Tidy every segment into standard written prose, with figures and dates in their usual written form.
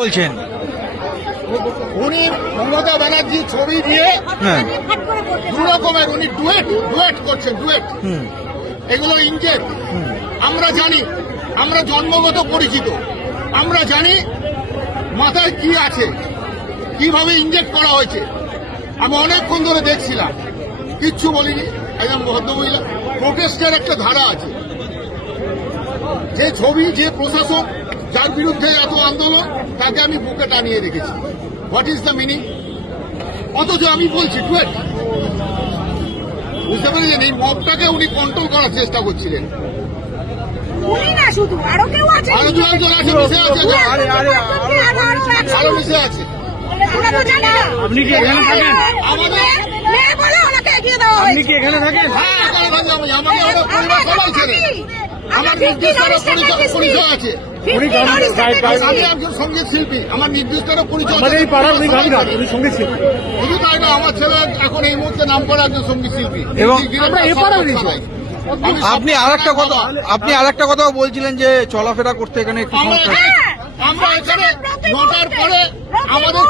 বলছেন উনি মমতা ব্যানার্জি ছবি দিয়ে দু রকমের উনি ডুয়েট করছেন ডুয়েট। এগুলো ইনজেক্ট আমরা জানি, আমরা জন্মগত পরিচিত, আমরা জানি মাথায় কি আছে, কিভাবে ইনজেক্ট করা হয়েছে। আমি অনেকক্ষণ ধরে দেখছিলাম, কিচ্ছু বলিনি। একজন ভদ্রমহিলা প্রোটেস্টের একটা ধারা আছে, যে ছবি যে প্রশাসন যার বিরুদ্ধে এত আন্দোলন তাকে আমি বুকে টানিয়ে রেখেছি। What is the meaning? অথচ আমি বলছি ডুয়েট। বুঝতে পেরেছেন? এই মবটাকে উনি কন্ট্রোল করার চেষ্টা করছিলেন। আরো দু একজন আছে, মিশে আছে, আরো মিশে আছে। আপনি কি এখানে থাকেন? আপনি কি এখানে থাকেন? হ্যাঁ, এখানে থাকি আমি। আমাকে আমার পরিবার সবাই ছেড়ে আমার নির্দিষ্ট পরিচয় আছে। আমি একজন সঙ্গীত শিল্পী, আমার নির্দিষ্ট পরিচয়। শুধু তাই না, আমার ছেলে এখন এই মুহূর্তে নাম করা একজন সঙ্গীত শিল্পী। এবং আপনি আরেকটা কথা বলছিলেন যে চলাফেরা করতে এখানে একটু সমস্যা। আমরা এখানে 9টার পরে আমাদের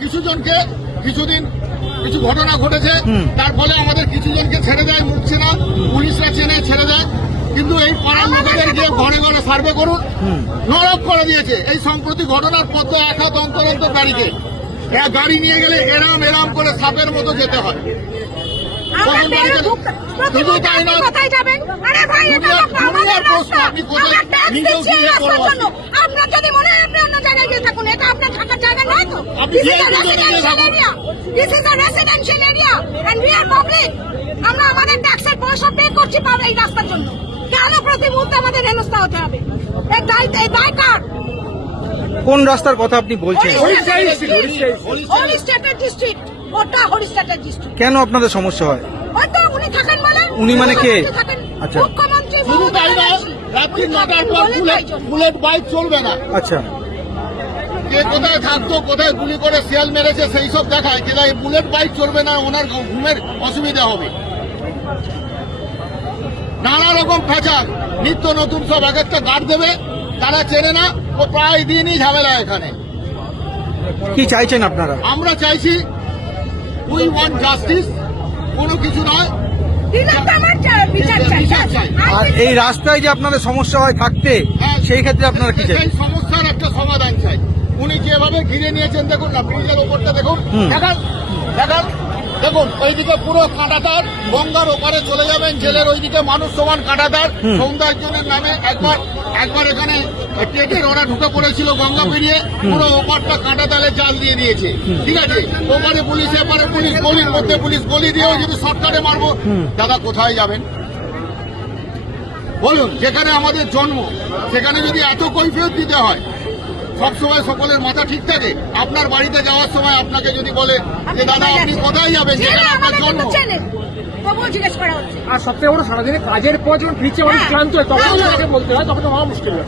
কিছু জনকে কিছু ঘটনা ঘটেছে, তার ফলে আমাদের কিছু জনকে ছেড়ে দেয়, মুখছে না, পুলিশরা চেনে ছেড়ে দেয়। কিন্তু এই পাড়ার লোকেদের গিয়ে ঘরে ঘরে সার্ভে করুন, নরক করে দিয়েছে। এই সম্প্রতি ঘটনার পর তো এক হাত অন্তর অন্তর ব্যারিকেড, গাড়ি নিয়ে গেলে এরাম করে সাপের মতো যেতে হয়। শুধু তাই না, দুনিয়ার প্রশ্ন, আপনি কোথায় নিজেও গিয়ে করবেন? আপনার যদি মনে হয় আপনি অন্য জায়গায় গিয়ে থাকুন, এটা আপনার থাকার জায়গা নয় তো। This is a residential area and we are public. আমরা আমাদের ট্যাক্সের পয়সা পে করছি পাবো এই রাস্তার জন্য। কেন প্রতি মুহূর্তে আমাদের হেনস্থা হতে হবে? এই দায় কার? কোন রাস্তার কথা আপনি বলছেন? হরিস্টেটের ডিস্ট্রিক্ট, ওটা হরিস্টেটের ডিস্ট্রিক্ট। কেন আপনাদের সমস্যা হয়? হয়তো উনি থাকেন মানে। উনি মানে কে? আচ্ছা, মুখ্যমন্ত্রী। শুধু তাই না, রাত্রি 9টার পর বুলেট বাইক চলবে না। আচ্ছা, কে কোথায় থাকতো, কোথায় গুলি করে শিয়াল মেরেছে সেই সব দেখায়, কিন্তু এই বুলেট বাইক চলবে না, ওনার ঘুমের অসুবিধা হবে। নানা রকম ফ্যাচার, নিত্য নতুন সব এক একটা গার্ড দেবে, তারা চেনে না। ও প্রায় দিনই ঝামেলা এখানে। কি চাইছেন আপনারা? আমরা চাইছি উই ওয়ান্ট জাস্টিস, কোনো কিছু নয়, বিচার চাই। আর এই রাস্তায় যে আপনাদের সমস্যা হয় থাকতে, সেই ক্ষেত্রে আপনারা কি চাই? এই সমস্যার একটা সমাধান চাই। উনি যেভাবে ঘিরে নিয়েছেন দেখুন না, ব্রিজের ওপরটা দেখুন, দেখুন ওইদিকে পুরো কাঁটাতার, গঙ্গার ওপারে চলে যাবেন, জেলের ওইদিকে মানুষ সমান কাঁটাতার। সৌন্দর্যের নামে একবার এখানে টেকের ওরা ঢুকে পড়েছিল গঙ্গা পেরিয়ে, পুরো ওপারটা কাঁটাতালে জাল দিয়ে দিয়েছে। ঠিক আছে, ওপারে পুলিশ, এপারে পুলিশ, গলির মধ্যে পুলিশ, গলি দিয়েও যদি শর্টকাটে মারবো, দাদা কোথায় যাবেন বলুন? যেখানে আমাদের জন্ম, সেখানে যদি এত কৈফিয়ত দিতে হয়, সবসময় সকলের মাথা ঠিক থাকে। আপনার বাড়িতে যাওয়ার সময় আপনাকে যদি বলে যে দাদা আপনি কোথায় যাবেন, যেখানে আপনার জন্ম, আর সবথেকে বড় সারাদিনের কাজের পর যখন ফিরছে অনেক ক্লান্ত হয়, তখন তাকে বলতে হয়, তখন তো হওয়া মুশকিল হয়।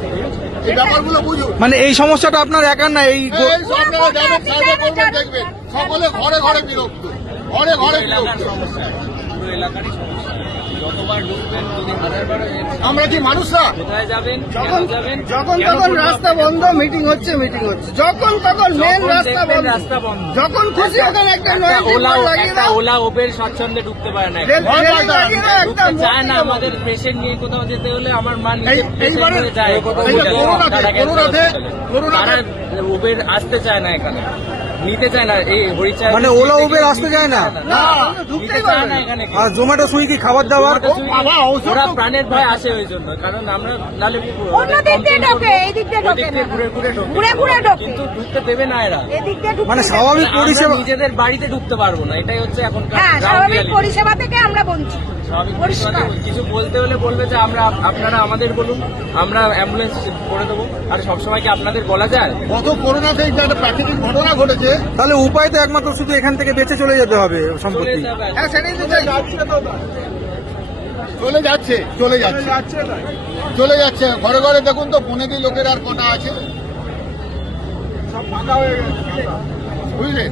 এই ব্যাপারগুলো বুঝুন। মানে এই সমস্যাটা আপনার একার না, এই আপনারা যাবেন, সার্ভে করবেন, দেখবেন সকলে ঘরে ঘরে বিরক্ত, ঘরে ঘরে বিরক্ত। আমরা কি মানুষরা? যখন তখন রাস্তা বন্ধ, মিটিং হচ্ছে, যখন তখন মেন রাস্তা বন্ধ, যখন খুশি ওখানে একটা ওলা ওবের স্বাচ্ছন্দ্যে ঢুকতে পারে না, চায় না। আমাদের পেশেন্ট নিয়ে কোথাও যেতে হলে আমার মা নিজে যায়, তারা ওবের আসতে চায় না, এখানে নিতে চায় না। এই হরিচাঁদ মানে ওলা উবের আসতে চায় না, নিতে চায় না এখানে। আর জোম্যাটো সুইগি খাবার দাবার ওরা প্রাণের ভয় আসে ওই জন্য, কারণ আমরা নালে ঘুরে ঢোকে, কিন্তু ঢুকতে দেবে না এরা। মানে স্বাভাবিক পরিষেবা, নিজেদের বাড়িতে ঢুকতে পারবো না, এটাই হচ্ছে এখনকার স্বাভাবিক পরিষেবা থেকে আমরা বঞ্চিত। স্বাভাবিক পরিষেবা কিছু বলতে হলে বলবে যে আপনারা আমাদের বলুন, আমরা অ্যাম্বুলেন্স করে দেবো। আর সবসময় কি আপনাদের বলা যায়? গত করোনাতে একটা প্রাকৃতিক ঘটনা ঘটেছে, তাহলে উপায় তো একমাত্র শুধু এখান থেকে বেঁচে চলে যেতে হবে সম্পত্তি। চলে যাচ্ছে ঘরে ঘরে। দেখুন তো বনেদি লোকের আর কটা আছে, বুঝলেন?